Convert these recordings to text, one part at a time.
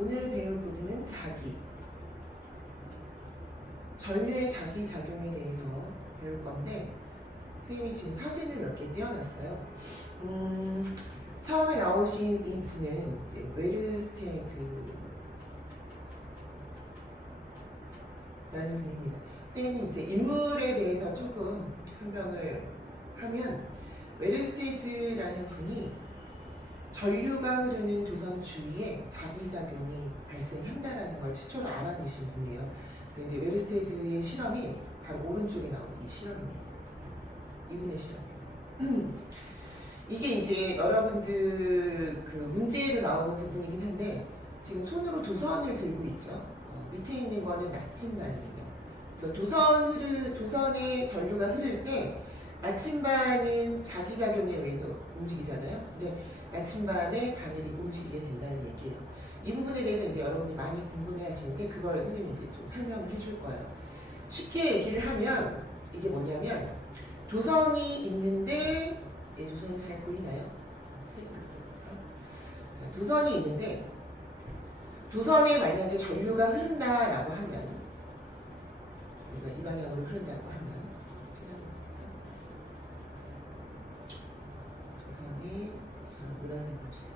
오늘 배울 부분은 전류의 자기작용에 대해서 배울 건데 선생님이 지금 사진을 몇 개 띄워놨어요. 처음에 나오신 이 분은 이제 웨르스테드라는 분입니다. 선생님이 이제 인물에 대해서 조금 설명을 하면 웨르스테드라는 분이 전류가 흐르는 도선 주위에 자기작용이 발생한다는 걸 최초로 알아내신 분이에요. 그래서 이제 웨르스테드의 실험이 바로 오른쪽에 나오는 이 실험입니다. 이분의 실험이에요. 이게 이제 여러분들 그 문제로 나오는 부분이긴 한데 지금 손으로 도선을 들고 있죠. 밑에 있는 거는 나침반입니다. 그래서 도선의 전류가 흐를 때 나침반은 자기작용에 의해서 움직이잖아요. 근데 나침반의 바늘이 움직이게 된다는 얘기예요. 이 부분에 대해서 이제 여러분이 많이 궁금해 하시는데 그걸 선생님이 이제 좀 설명을 해줄 거예요. 쉽게 얘기를 하면 이게 뭐냐면 도선이 있는데 도선이 잘 보이나요? 자, 도선이 있는데 도선에 만약에 전류가 흐른다라고 하면 우리가 이 방향으로 흐른다고 하면 노란색 봅시다.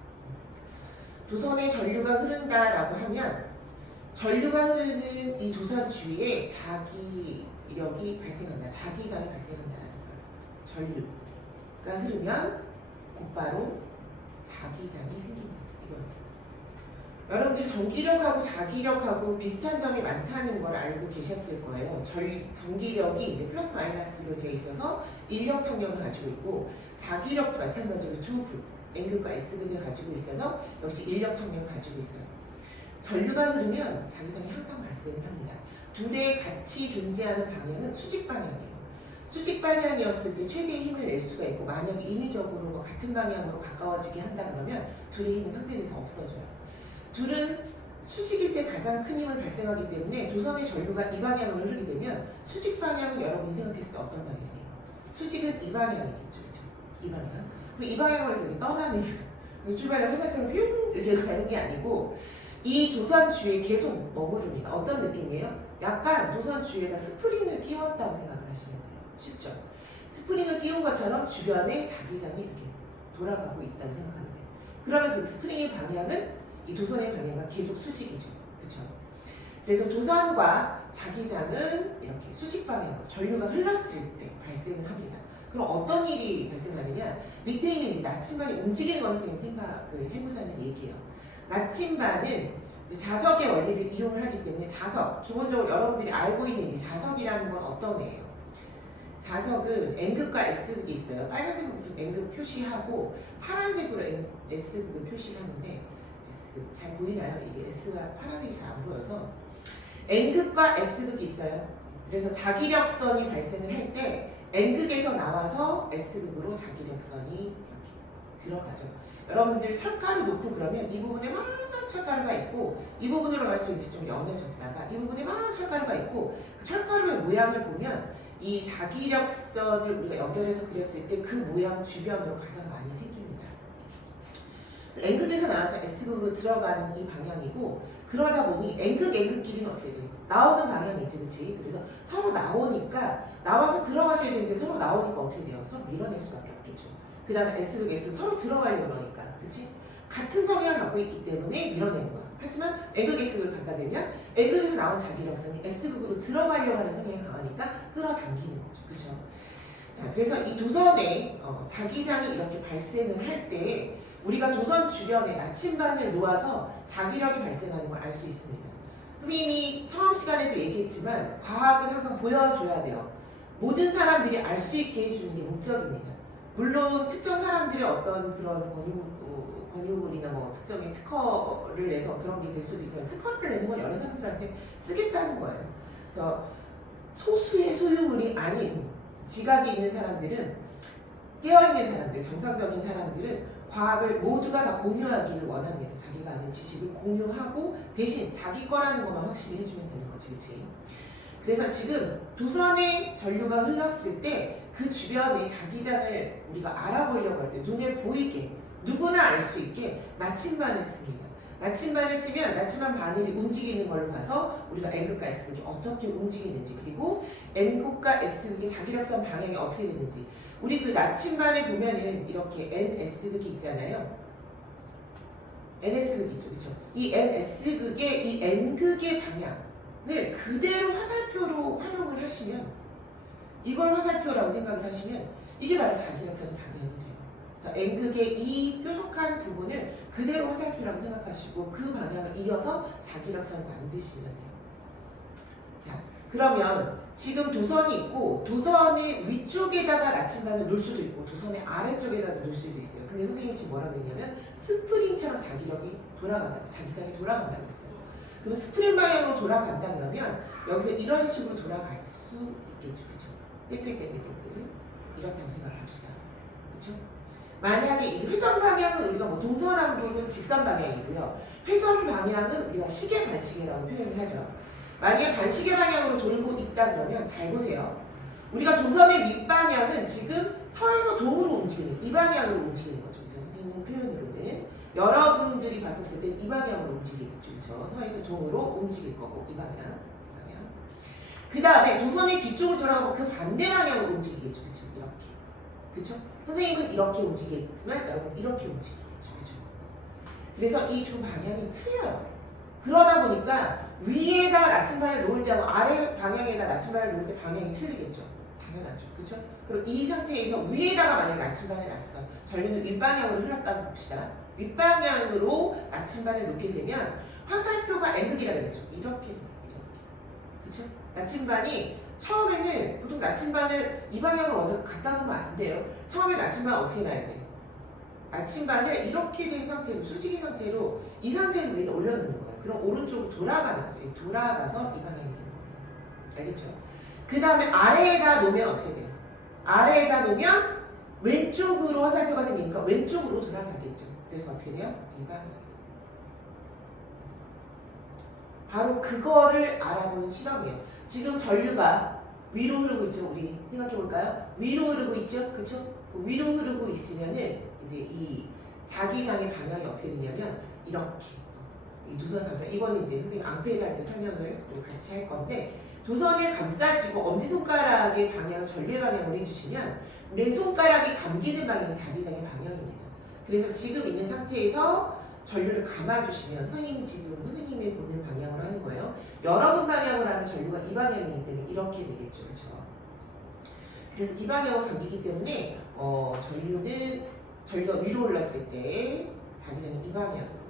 도선에 전류가 흐른다라고 하면 전류가 흐르는 이 도선 주위에 자기력이 발생한다. 자기장이 발생한다는 거예요. 전류가 흐르면 곧바로 자기장이 생긴다. 이거예요. 여러분들이 전기력하고 자기력하고 비슷한 점이 많다는 걸 알고 계셨을 거예요. 전기력이 이제 플러스 마이너스로 되어 있어서 인력 청력을 가지고 있고 자기력도 마찬가지로 두 N극과 S극을 가지고 있어서 역시 인력 청력을 가지고 있어요. 전류가 흐르면 자기장이 항상 발생을 합니다. 둘의 같이 존재하는 방향은 수직 방향이에요. 수직 방향이었을 때 최대의 힘을 낼 수가 있고 만약 인위적으로 같은 방향으로 가까워지게 한다 그러면 둘의 힘이 상쇄돼서 없어져요. 둘은 수직일 때 가장 큰 힘을 발생하기 때문에 도선의 전류가 이 방향으로 흐르게 되면 수직 방향은 여러분이 생각했을 때 어떤 방향이에요? 수직은 이 방향이겠죠. 그렇죠? 이 방향. 그리고 이 방향으로 해서 떠나는 출발의 화살처럼 뿅 이렇게 가는 게 아니고 이 도선 주위에 계속 머무릅니다. 어떤 느낌이에요? 약간 도선 주위에다 스프링을 끼웠다고 생각을 하시면 돼요. 쉽죠? 스프링을 끼운 것처럼 주변에 자기장이 이렇게 돌아가고 있다고 생각하면 돼요. 그러면 그 스프링의 방향은 이 도선의 방향과 계속 수직이죠. 그렇죠? 그래서 도선과 자기장은 이렇게 수직 방향으로 전류가 흘렀을 때 발생을 합니다. 그럼 어떤 일이 발생하느냐? 밑에 있는 이제 나침반이 움직이는 걸 선생님 생각을 해보자는 얘기예요. 나침반은 이제 자석의 원리를 이용을 하기 때문에 자석, 기본적으로 여러분들이 알고 있는 이 자석이라는 건 어떤 애예요? 자석은 N극과 S극이 있어요. 빨간색으로 N극 표시하고 파란색으로 S극을 표시를 하는데 S극 잘 보이나요? 이게 S가 파란색이 잘 안 보여서 N극과 S극이 있어요. 그래서 자기력선이 발생을 할 때 N극에서 나와서 S극으로 자기력선이 이렇게 들어가죠. 여러분들 철가루 놓고 그러면 이 부분에 막 철가루가 있고 이 부분으로 갈수록 이제 좀 연해졌다가 이 부분에 막 철가루가 있고 그 철가루의 모양을 보면 이 자기력선을 우리가 연결해서 그렸을 때 그 모양 주변으로 가장 많이 생깁니다. 그래서 N극에서 나와서 S극으로 들어가는 이 방향이고 그러다 보니 N극끼리는 어떻게 돼요? 나오는 방향이지, 그치? 그래서 서로 나오니까 나와서 들어가줘야 되는데 서로 나오니까 어떻게 돼요? 서로 밀어낼 수밖에 없겠죠. 그 다음에 S극, S 서로 들어가려고 그러니까, 그치? 같은 성향을 갖고 있기 때문에 밀어내는 거야. 하지만 N극, S극을 갖다 대면 N극에서 나온 자기력선이 S극으로 들어가려고 하는 성향이 강하니까 끌어당기는 거죠. 그쵸? 자, 그래서 이 도선에 자기장이 이렇게 발생을 할 때 우리가 도선 주변에 나침반을 놓아서 자기력이 발생하는 걸 알 수 있습니다. 선생님이 처음 시간에도 얘기했지만 과학은 항상 보여줘야 돼요. 모든 사람들이 알 수 있게 해주는 게 목적입니다. 물론 특정 사람들의 어떤 그런 권유물이나 뭐 특정의 특허를 내서 그런 게 될 수도 있지만 특허를 내는 건 여러 사람들한테 쓰겠다는 거예요. 그래서 소수의 소유물이 아닌 지각이 있는 사람들은 깨어있는 사람들, 정상적인 사람들은 과학을 모두가 다 공유하기를 원합니다. 자기가 아는 지식을 공유하고 대신 자기 거라는 것만 확실히 해주면 되는 거지, 그치? 그래서 지금 도선에 전류가 흘렀을 때 그 주변의 자기장을 우리가 알아보려고 할 때 눈에 보이게 누구나 알 수 있게 나침반을 씁니다. 나침반을 쓰면 나침반 바늘이 움직이는 걸로 봐서 우리가 N극과 S극이 어떻게 움직이는지, 그리고 N극과 S극의 자기력선 방향이 어떻게 되는지. 우리 그 나침반에 보면은 이렇게 NS극이 있잖아요. NS극 있죠, 그쵸? 이 NS극의 이 N극의 방향을 그대로 화살표로 활용을 하시면, 이걸 화살표라고 생각을 하시면 이게 바로 자기력선의 방향이 돼요. 그래서 N극의 이 뾰족한 부분을 그대로 화살표라고 생각하시고 그 방향을 이어서 자기력선을 만드시면 돼요. 자, 그러면 지금 도선이 있고 도선의 위쪽에다가 나침반을 놓을 수도 있고 도선의 아래쪽에다 놓을 수도 있어요. 근데 선생님이 지금 뭐라고 했냐면 스프링처럼 자기력이 돌아간다, 자기장이 돌아간다고 했어요. 그럼 스프링 방향으로 돌아간다 그러면 여기서 이런 식으로 돌아갈 수 있겠죠, 그렇죠? 떼끌떼끌떼끌 이렇다고 생각합시다, 그렇죠? 만약에 이 회전 방향은 우리가 뭐 동서남북은 직선 방향이고요. 회전 방향은 우리가 시계 반시계라고 표현을 하죠. 만약에 반시계 방향으로 돌고 있다 그러면 잘 보세요. 우리가 도선의 윗방향은 지금 서에서 동으로 움직이는 이 방향으로 움직이는 거죠. 선생님 표현으로는 여러분들이 봤었을 때 이 방향으로 움직이겠죠. 그렇죠? 서에서 동으로 움직일 거고 이 방향. 그 다음에 도선의 뒤쪽으로 돌아가면 그 반대 방향으로 움직이겠죠. 그렇죠? 이렇게. 그렇죠? 선생님은 이렇게 움직이겠지만 여러분 이렇게 움직이겠죠. 그렇죠? 그래서 이 두 방향이 틀려요. 그러다 보니까 위에다 나침반을 놓을 때하고 아래 방향에다 나침반을 놓을 때 방향이 틀리겠죠. 당연하죠. 그렇죠? 그럼 이 상태에서 위에다가 만약에 나침반을 놨어. 전류는 윗방향으로 흘렀다고 봅시다. 윗방향으로 나침반을 놓게 되면 화살표가 N극이라고 그랬죠. 이렇게 됩니다. 이렇게. 그렇죠? 나침반이 처음에는 보통 나침반을 이 방향으로 먼저 갖다 놓으면 안 돼요. 처음에 나침반 어떻게 놔야 돼? 나침반을 이렇게 된 상태로, 수직인 상태로 이 상태로 위에다 올려놓는 거예요. 그럼 오른쪽으로 돌아가는 거죠. 돌아가서 이 방향이 되는 거예요. 알겠죠? 그 다음에 아래에다 놓으면 어떻게 돼요? 아래에다 놓으면 왼쪽으로 화살표가 생기니까 왼쪽으로 돌아가겠죠. 그래서 어떻게 돼요? 이 방향. 바로 그거를 알아보는 실험이에요. 지금 전류가 위로 흐르고 있죠. 우리 생각해 볼까요? 위로 흐르고 있죠. 그쵸? 위로 흐르고 있으면은 이제 이 자기장의 방향이 어떻게 되냐면 이렇게 이 도선을 감싸. 이거는 이제 선생님 앙페르 할 때 설명을 또 같이 할 건데 도선을 감싸지고 엄지손가락의 방향을 전류의 방향으로 해주시면 내 손가락이 감기는 방향이 자기장의 방향입니다. 그래서 지금 있는 상태에서 전류를 감아주시면 선생님이 보는 방향으로 하는 거예요. 여러분 방향으로 하면 전류가 이 방향이기 때문에 이렇게 되겠죠. 그렇죠? 그래서 이 방향으로 감기기 때문에 전류가 위로 올랐을 때 자기장이 이 방향으로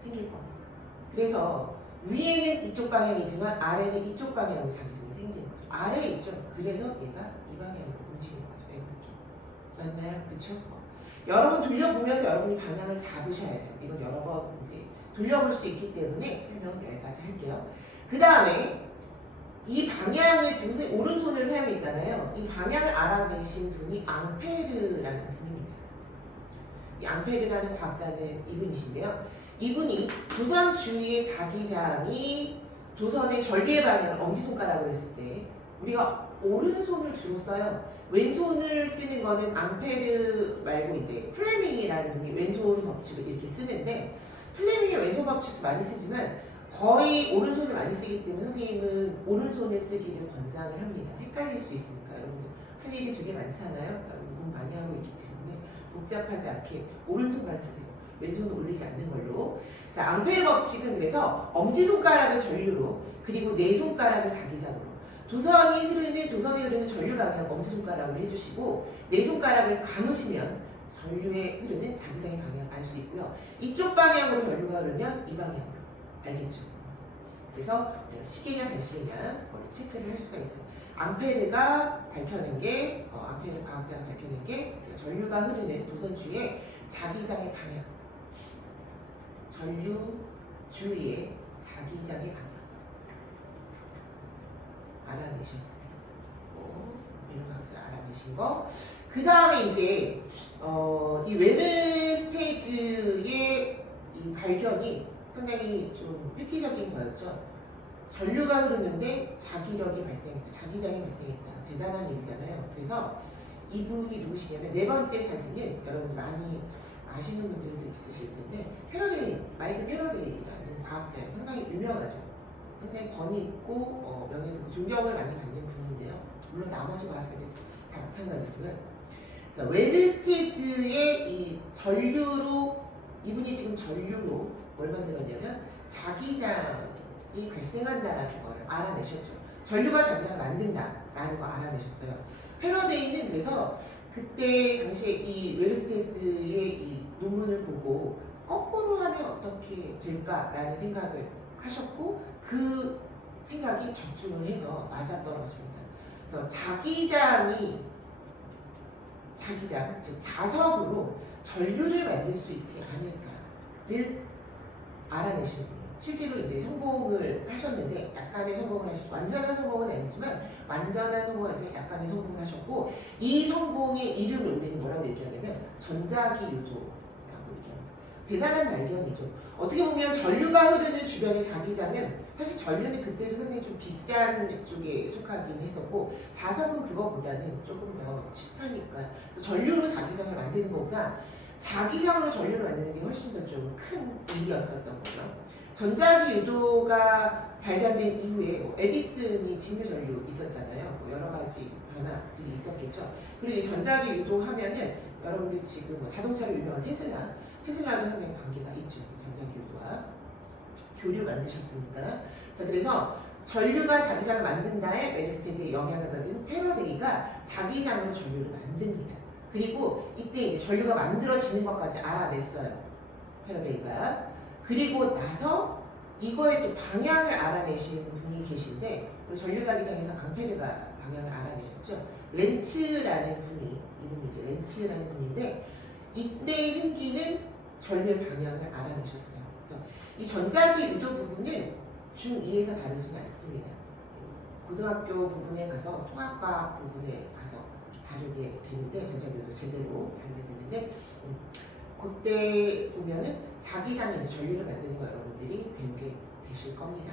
생길 겁니다. 그래서 위에는 이쪽 방향이지만 아래는 이쪽 방향으로 자기장이 생기는 거죠. 아래에 있죠. 그래서 얘가 이 방향으로 움직이는 거죠. 맞나요? 그렇죠? 여러 번 돌려보면서 여러분이 방향을 잡으셔야 돼요. 이건 여러 번 이제 돌려볼 수 있기 때문에 설명은 여기까지 할게요. 그 다음에 이 방향을 지금 오른손을 사용했잖아요. 이 방향을 알아내신 분이 앙페르라는 분입니다. 이 앙페르라는 과학자는 이분이신데요. 이분이 도선 주위의 자기장이 도선의 전류의 방향을 엄지손가락으로 했을 때 우리가 오른손을 주로 써요. 왼손을 쓰는 거는 앙페르 말고 이제 플레밍이라는 분이 왼손 법칙을 이렇게 쓰는데 플레밍의 왼손 법칙도 많이 쓰지만 거의 오른손을 많이 쓰기 때문에 선생님은 오른손을 쓰기를 권장을 합니다. 헷갈릴 수 있으니까 여러분들 할 일이 되게 많잖아요. 여러분 공부 많이 하고 있기 때문에 복잡하지 않게 오른손만 쓰세요. 왼손은 올리지 않는 걸로. 자, 앙페르 법칙은 그래서 엄지손가락을 전류로 그리고 네 손가락을 자기장으로 도선이 흐르는 전류 방향 엄지손가락으로 해주시고 네 손가락을 감으시면 전류에 흐르는 자기장의 방향을 알 수 있고요. 이쪽 방향으로 전류가 흐르면 이 방향으로 알겠죠? 그래서 우리가 시계냐 반시계냐 그거를 체크를 할 수가 있어요. 앙페르가 밝혀낸 게 앙페르 과학자가 밝혀낸 게 전류가 흐르는 도선 주위의 자기장의 방향, 전류 주위의 자기장의 방향 알아내셨습니다. 앙페르 과학자 알아내신 거. 그 다음에 이제 이 웨르스테이트의 이 발견이 상당히 좀 획기적인 거였죠. 전류가 흐르는데 자기력이 발생했다. 자기장이 발생했다. 대단한 일이잖아요. 그래서 이분이 누구시냐면 네 번째 사진은 여러분 많이 아시는 분들도 있으실 텐데 마이클 패러데이 유명하죠. 굉장히 권위 있고 명예도 있고 존경을 많이 받는 분인데요. 물론 나머지 과학자들 다 마찬가지지만, 자, 웰 스트리트의 이 전류로, 이분이 지금 전류로 뭘 만들었냐면 자기장이 발생한다라는 걸 알아내셨죠. 전류가 자기장을 만든다라는 거 알아내셨어요. 패러데이는 그래서 그때 당시에 이 웰 스트리트의 이 논문을 보고 거꾸로 하면 어떻게 될까라는 생각을 하셨고, 그 생각이 적중을 해서 맞아떨어집니다. 그래서 자기장, 즉 자석으로 전류를 만들 수 있지 않을까를 알아내신 분이에요. 실제로 이제 성공을 하셨는데, 약간의 성공을 하셨고, 완전한 성공은 아니지만 완전한 성공은 아니지만 약간의 성공을 하셨고, 이 성공의 이름을 우리는 뭐라고 얘기하냐면 전자기 유도라고 얘기합니다. 대단한 발견이죠. 어떻게 보면 전류가 흐르는 주변의 자기장은, 사실 전류는 그때도 상당히 좀 비싼 쪽에 속하긴 했었고, 자석은 그거보다는 조금 더 칩하니까, 그래서 전류로 자기장을 만드는 것보다 자기장으로 전류를 만드는 게 훨씬 더 좀 큰 일이었었던 거죠. 전자기 유도가 발견된 이후에 에디슨이 직류 전류 있었잖아요. 여러 가지 변화들이 있었겠죠. 그리고 이 전자기 유도 하면은 여러분들 지금 자동차로 유명한 테슬라도 상당히 관계가 있죠. 전자기 유도와 교류 만드셨으니까. 자, 그래서 전류가 자기장을 만든다에 웰 스트리트의 영향을 받은 패러데이가 자기장으로 전류를 만듭니다. 그리고 이때 이제 전류가 만들어지는 것까지 알아냈어요. 패러데이가. 그리고 나서 이거의 또 방향을 알아내신 분이 계신데, 전류 자기장에서 앙페르가 방향을 알아내셨죠. 렌츠라는 분이, 이분이 이제 렌츠라는 분인데, 이때 생기는 전류의 방향을 알아내셨어요. 그래서 이 전자기 유도 부분은 중2에서 다루지는 않습니다. 고등학교 부분에 가서 통합과학 부분에 가서 다루게 되는데, 전자기유도 제대로 다루게 되는데, 그때 보면은 자기장에 전류를 만드는 거 여러분들이 배우게 되실 겁니다.